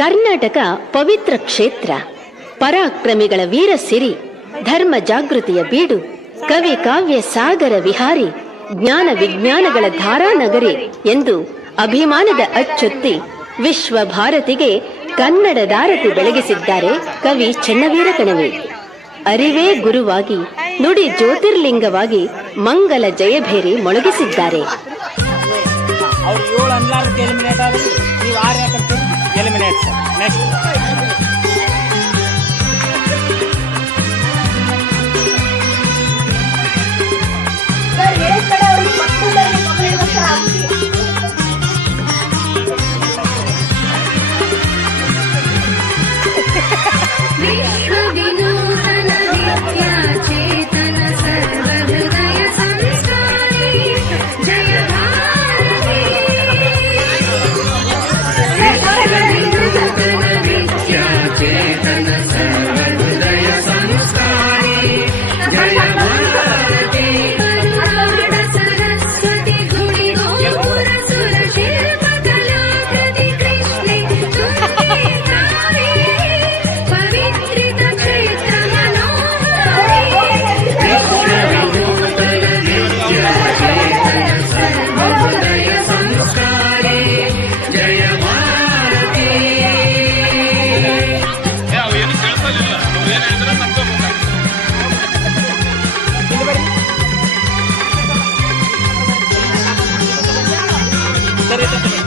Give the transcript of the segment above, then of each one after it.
ಕರ್ನಾಟಕ ಪವಿತ್ರ ಕ್ಷೇತ್ರ. ಪರಾಕ್ರಮಿಗಳ ವೀರಸಿರಿ ಧರ್ಮ ಜಾಗೃತಿಯ ಬೀಡು, ಕವಿ ಕಾವ್ಯ ಸಾಗರ ವಿಹಾರಿ, ಜ್ಞಾನ ವಿಜ್ಞಾನಗಳ ಧಾರಾನಗರಿ ಎಂದು ಅಭಿಮಾನದ ಅಚ್ಚೊತ್ತಿ ವಿಶ್ವ ಭಾರತಿಗೆ ಕನ್ನಡ ದಾರತಿ ಬೆಳಗಿಸಿದ್ದಾರೆ ಕವಿ ಚೆನ್ನವೀರ ಕಣವಿ. ಅರಿವೇ ಗುರುವಾಗಿ, ನುಡಿ ಜ್ಯೋತಿರ್ಲಿಂಗವಾಗಿ ಮಂಗಲ ಜಯಭೇರಿ ಮೊಳಗಿಸಿದ್ದಾರೆ. next Gracias.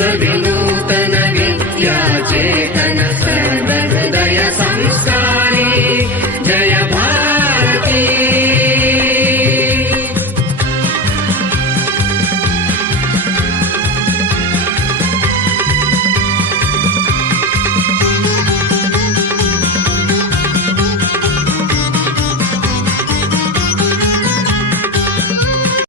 विनूतन विद्याचेतनृदय संस्कारे जय